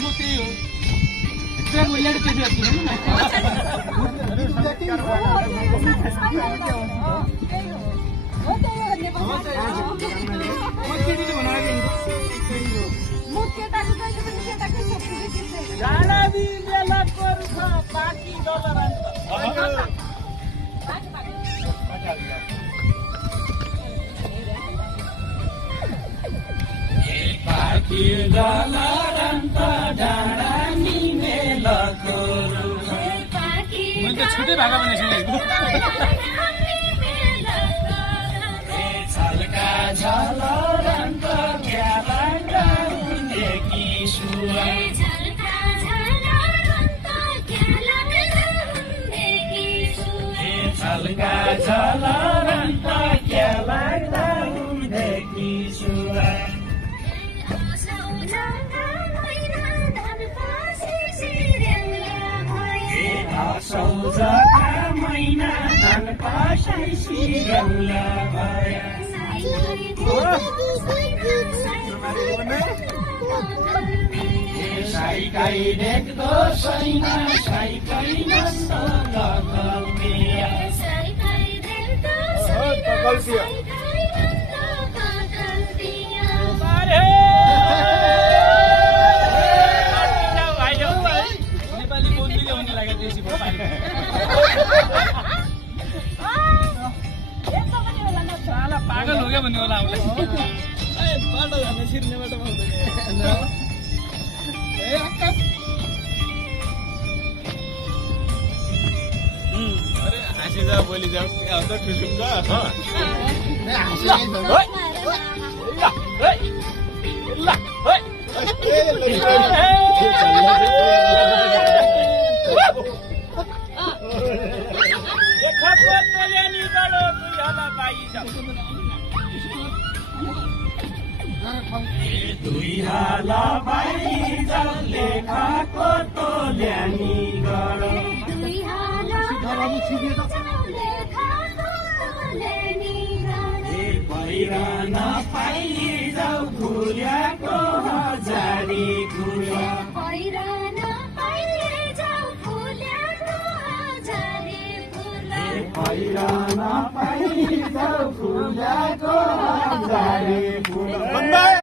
म त्यही हो त्यो बोलेर के थियो मैले छुट्टै भाका बनाइसकेको मैना धन पासै सिरौला भया साइकाई देख्दो छैन साइकाई नस्तो ककल्पिया नेपाली बोल्ने हुने लाग्यो देशी पागल हो क्या भन्ने होला अरे हाँसी जाऊ बोली जाऊ अन्त ठुसुक्का दुई हाला बाई जाऊ लेखाको तोल्यानी गरौ पहिरन पाइ जाऊ फुल्याको हजारी गुरा पहिरन पाइ जाऊ फुल्याको हजारी